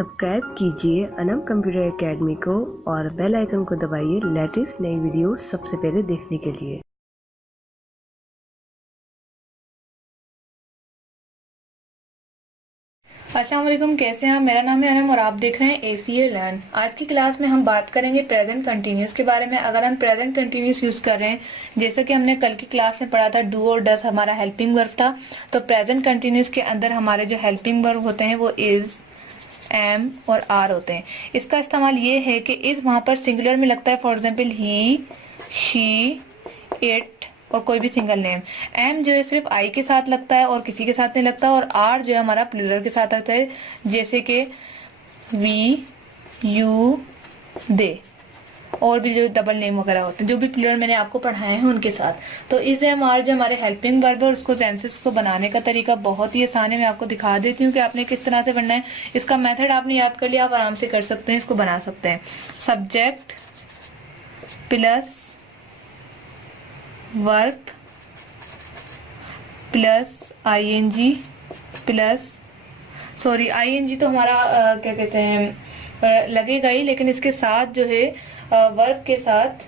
Subscribe कीजिए Anam computer academy को और बेल आइकन को दबाइए लेटेस्ट नई वीडियोस सबसे पहले देखने के लिए। अस्सलाम वालेकुम, कैसे हैं आप? मेरा नाम है अनम और आप देख रहे हैं ACA लर्न। आज की क्लास में हम बात करेंगे प्रेजेंट कंटिन्यूस के बारे में। अगर हम प्रेजेंट कंटिन्यूस यूज कर रहे हैं, जैसा कि हमने कल की क्लास में पढ़ा था, डू और डस हमारा हेल्पिंग वर्ब था, तो प्रेजेंट कंटिन्यूस के अंदर हमारे जो हेल्पिंग वर्ब होते हैं वो इज, एम और आर होते हैं। इसका इस्तेमाल ये है कि इज वहां पर सिंगुलर में लगता है, for example he, she, it और कोई भी सिंगल नेम। एम जो है सिर्फ आई के साथ लगता है और किसी के साथ नहीं लगता, और आर जो है हमारा प्लूरल के साथ लगता है, जैसे कि वी, यू, दे और भी जो डबल नेम वगैरह होते हैं, जो भी प्लूरल मैंने आपको पढ़ाए हैं उनके साथ। तो इज, एम, आर जो हमारे हेल्पिंग वर्ब है, और उसको टेंसेस को बनाने का तरीका बहुत ही आसान है। मैं आपको दिखा देती हूँ कि आपने किस तरह से बनना है। इसका मेथड आपने याद कर लिया, आप आराम से कर सकते हैं, इसको बना सकते हैं। Subject plus verb plus ING plus, sorry ING तो हमारा क्या कहते हैं लगेगा ही, लेकिन इसके साथ जो है वर्ब के साथ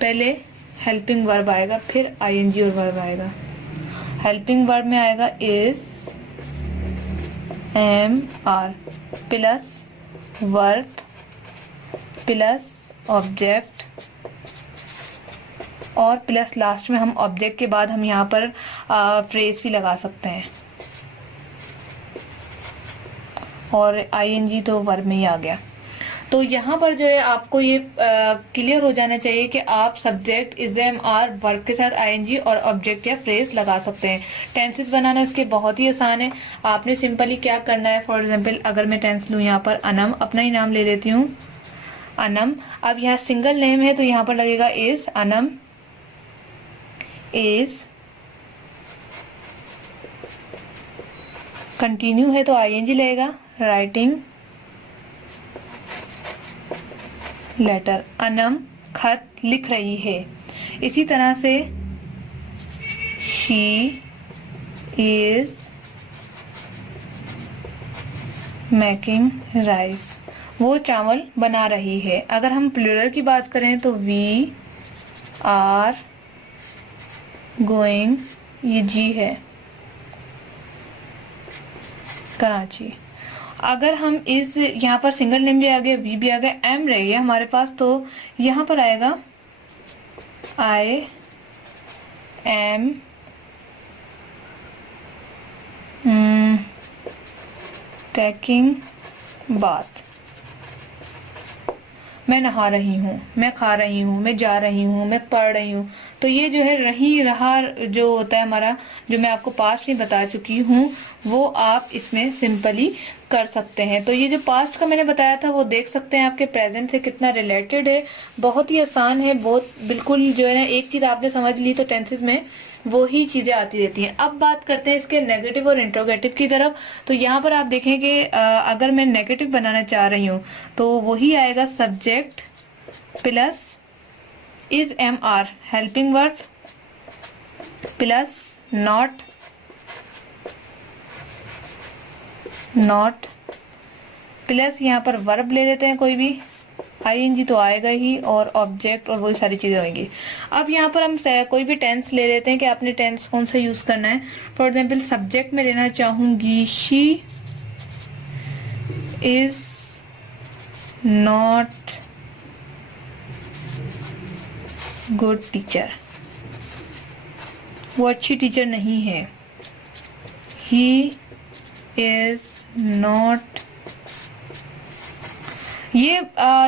पहले हेल्पिंग वर्ब आएगा, फिर आईएनजी और वर्ब आएगा। हेल्पिंग वर्ब में आएगा is, am, are plus verb plus object और प्लस लास्ट में हम ऑब्जेक्ट के बाद हम यहाँ पर फ्रेज भी लगा सकते हैं, और आईएनजी तो वर्ब में ही आ गया। तो यहाँ पर जो है आपको ये क्लियर हो जाना चाहिए कि आप subject, is, am, are, verb के साथ आईएनजी और ऑब्जेक्ट या फ्रेज लगा सकते हैं। टेंसेस बनाना इसके बहुत ही आसान है। आपने सिंपली क्या करना है, फॉर एग्जाम्पल अगर मैं टेंस लूँ यहाँ पर अनम, अपना ही नाम ले लेती हूँ अनम। अब यहाँ सिंगल नेम है तो यहाँ पर लगेगा इज, अनम इज। कंटिन्यू है तो आईएनजी लगेगा, राइटिंग लेटर, अनम खत लिख रही है। इसी तरह से शी इज मेकिंग राइस, वो चावल बना रही है। अगर हम प्लूरल की बात करें तो वी आर गोइंग, ये जी है, कराची। अगर हम इस यहाँ पर सिंगल नेम भी आ गया, वी भी आ गया, एम रह गया हमारे पास, तो यहाँ पर आएगा आई एम टेकिंग बाथ, मैं नहा रही हूँ, मैं खा रही हूँ, मैं जा रही हूँ, मैं पढ़ रही हूँ। तो ये जो है रही रहा जो होता है हमारा, जो मैं आपको पास्ट में बता चुकी हूँ, वो आप इसमें सिंपली कर सकते हैं। तो ये जो पास्ट का मैंने बताया था वो देख सकते हैं आपके प्रेजेंट से कितना रिलेटेड है। बहुत ही आसान है, बहुत बिल्कुल जो है ना, एक चीज आपने समझ ली तो टेंसेस में वो ही चीजें आती रहती हैं। अब बात करते हैं इसके नेगेटिव और इंट्रोगेटिव की तरफ। तो यहाँ पर आप देखें कि अगर मैं नेगेटिव बनाना चाह रही हूँ तो वही आएगा, subject plus is, am, are helping verb plus not plus यहाँ पर वर्ब ले लेते हैं कोई भी, आईएनजी तो आएगा ही, और ऑब्जेक्ट और वही सारी चीजें होंगी। अब यहाँ पर हम कोई भी टेंस ले लेते हैं कि आपने टेंस कौन सा यूज करना है। फॉर एग्जाम्पल सब्जेक्ट में लेना चाहूंगी she is not good teacher, वो अच्छी टीचर नहीं है। ही इज नॉट, ये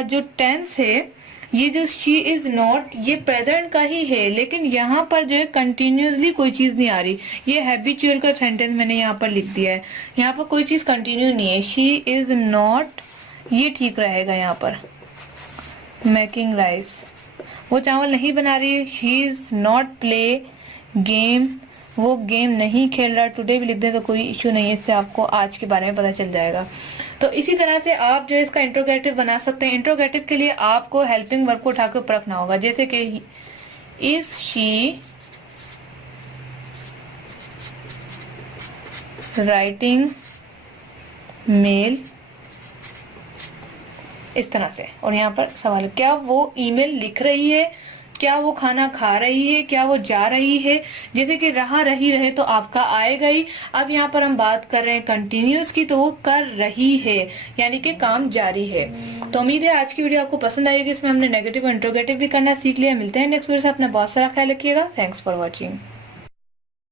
जो टेंस है, ये जो शी इज नॉट, ये प्रेजेंट का ही है, लेकिन यहाँ पर जो है कंटिन्यूसली कोई चीज नहीं आ रही। ये हैबिचुअल का सेंटेंस मैंने यहाँ पर लिख दिया है, यहाँ पर कोई चीज कंटिन्यू नहीं है। शी इज नॉट, ये ठीक रहेगा यहाँ पर। मेकिंग राइस, वो चावल नहीं बना रही। She is not play game, वो गेम नहीं खेल रहा। टुडे भी लिख दें तो कोई इश्यू नहीं है, इससे आपको आज के बारे में पता चल जाएगा। तो इसी तरह से आप जो है इसका इंट्रोगेटिव बना सकते हैं। इंट्रोगेटिव के लिए आपको हेल्पिंग वर्ब को उठाकर ऊपर रखना होगा, जैसे कि इज शी राइटिंग मेल इस तरह से। और यहाँ पर सवाल, क्या वो ईमेल लिख रही है, क्या वो खाना खा रही है, क्या वो जा रही है। जैसे कि रहा रही रहे तो आपका आएगा ही। अब यहाँ पर हम बात कर रहे हैं कंटिन्यूस की, तो वो कर रही है यानी कि काम जारी है। तो उम्मीद है आज की वीडियो आपको पसंद आएगी। इसमें हमने नेगेटिव और इंट्रोगेटिव भी करना सीख लिया। मिलते हैं नेक्स्ट वीडियो से। अपना बहुत सारा ख्याल रखिएगा। Thanks for watching.